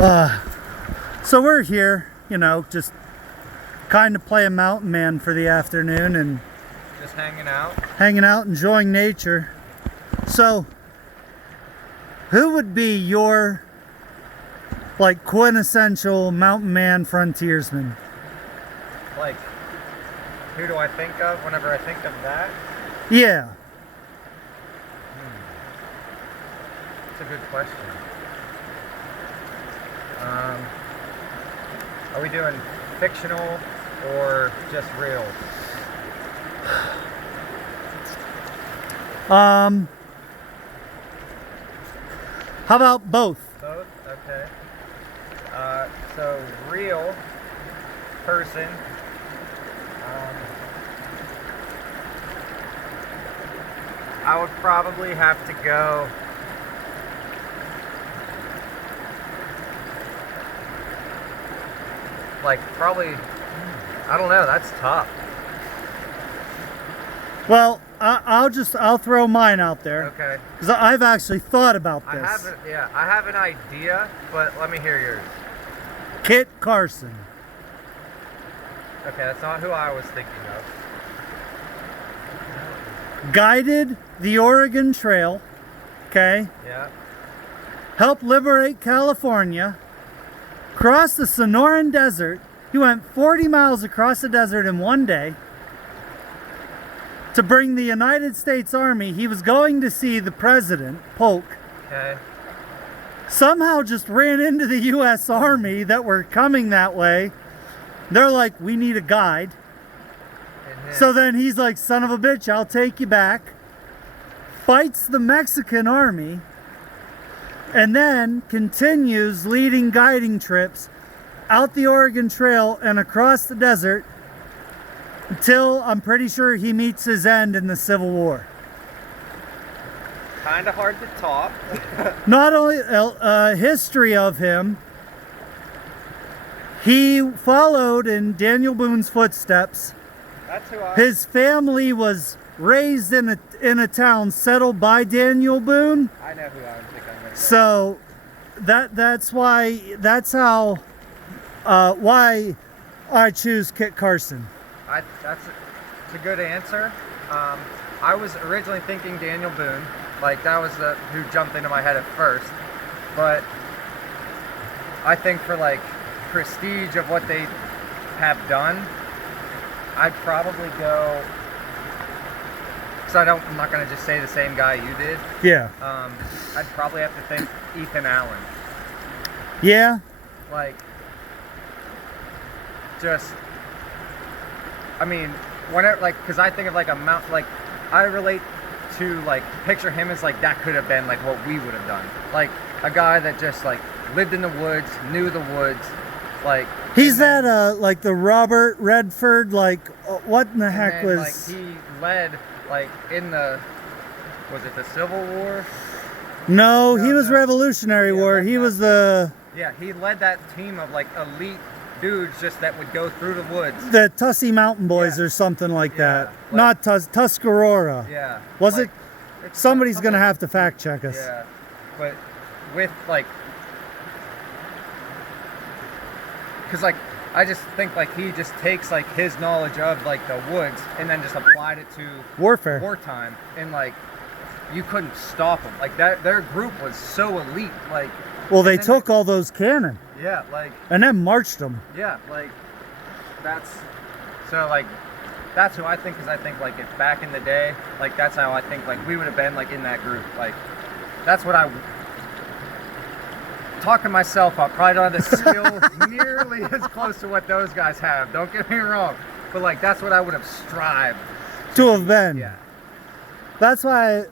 So we're here, you know, just kind of playing mountain man for the afternoon and just hanging out, enjoying nature. So, who would be your, like, quintessential mountain man frontiersman? Like, who do I think of whenever I think of that? Yeah. That's a good question. Are we doing fictional or just real? How about both? Both? Okay. So real person. I would probably have to go probably, I don't know, that's tough. Well, I'll throw mine out there. Okay. Because I've actually thought about this. I have an idea, but let me hear yours. Kit Carson. Okay, that's not who I was thinking of. Guided the Oregon Trail, okay? Yeah. Helped liberate California. Crossed the Sonoran Desert. He went 40 miles across the desert in one day to bring the United States Army. He was going to see the president, Polk. Okay. Somehow just ran into the U.S. Army that were coming that way. They're like, we need a guide. So then he's like, son of a bitch, I'll take you back. Fights the Mexican army. And then continues leading guiding trips out the Oregon Trail and across the desert until I'm pretty sure he meets his end in the Civil War. Kind of hard to top. Not only history of him, he followed in Daniel Boone's footsteps. That's who I... His family was raised in a town settled by Daniel Boone. I know who I would think I'm going to say. So why I choose Kit Carson. That's a good answer. I was originally thinking Daniel Boone. Like, that was who jumped into my head at first. But I think for, like, prestige of what they have done, I'd probably go... Because I'm not going to just say the same guy you did. Yeah. I'd probably have to think Ethan Allen. Yeah? Like, just... I mean, whenever, like, because I think of, like, a mount... Like, I relate to, like, picture him as, like, that could have been, like, what we would have done. Like, a guy that just, like, lived in the woods, knew the woods, like... He's that, like, the Robert Redford, like, what in the heck was... Like, he led... Like, in the, was it the Civil War? No, he was Revolutionary War. He was the... Yeah, he led that team of, like, elite dudes just that would go through the woods. The Tussey Mountain Boys or something like that. Like, not Tuscarora. Yeah. Was like, it? Somebody's going to have to fact check us. Yeah, but with, like... Because, like, I just think, like, he just takes, like, his knowledge of, like, the woods and then just applied it to wartime, and, like, you couldn't stop them. Like, their group was so elite, like... Well, they took all those cannon. Yeah, like... And then marched them. Yeah, like, that's... So, like, that's who I think, because I think, like, if back in the day, like, that's how I think, like, we would have been, like, in that group. Like, that's what I... Talking myself up, probably don't have the skill nearly as close to what those guys have. Don't get me wrong, but like that's what I would have strived to have been. Yeah. That's why.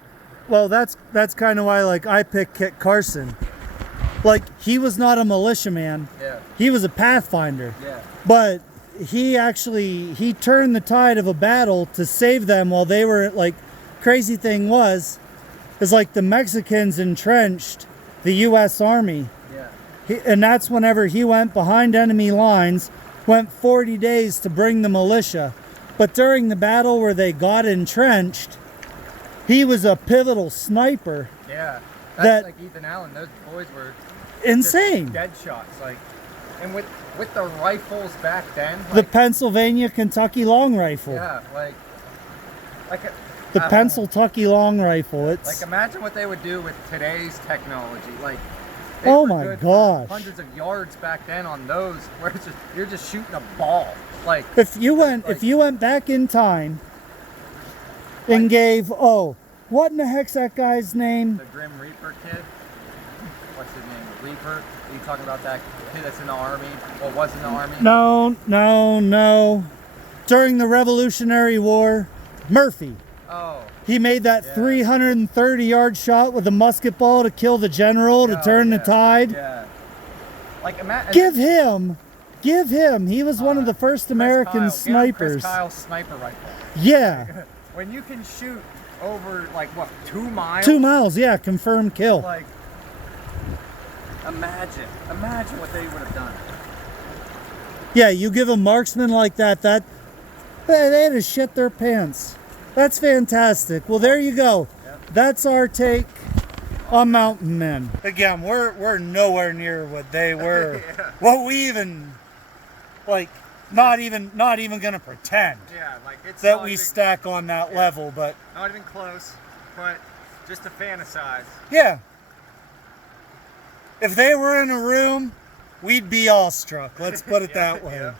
Well, that's kind of why like I picked Kit Carson. Like he was not a militiaman. Yeah. He was a pathfinder. Yeah. But he turned the tide of a battle to save them while they were like. Crazy thing is like the Mexicans entrenched the U.S. Army. And that's whenever he went behind enemy lines, went 40 days to bring the militia. But during the battle where they got entrenched, he was a pivotal sniper. Yeah, that's like Ethan Allen. Those boys were insane. Dead shots, like, and with the rifles back then, The like, Pennsylvania Kentucky long rifle. yeah, like The I- Pennsyltucky long rifle. It's like imagine what they would do with today's technology. Like, Oh were my good for gosh. hundreds of yards back then on those, where it's just, you're just shooting a ball. Like, if you went back in time and Like- gave what in the heck's that guy's name? the Grim Reaper kid. What's his name? Reaper? Are you talking about that kid that's in the army? Or was in the army? No. During the Revolutionary War, Murphy. Oh. He made that Yeah. 330-yard shot with a musket ball to kill the general to Oh, turn the yeah. tide. Yeah. Like, imagine. Give him. He was one of the first American snipers. Chris Kyle's sniper rifle. Yeah. When you can shoot over, like, what, 2 miles? 2 miles, yeah, confirmed kill. Like, imagine what they would have done. Yeah, you give a marksman like that, they had to shit their pants. That's fantastic. Well, there you go. Yep. That's our take on mountain men. Again, we're nowhere near what they were. Yeah. What we even not even gonna pretend Yeah, like, it's that not we even, stack on that level, but not even close, but just to fantasize. yeah. If they were in a room, we'd be awestruck. Let's put it that way. Yeah.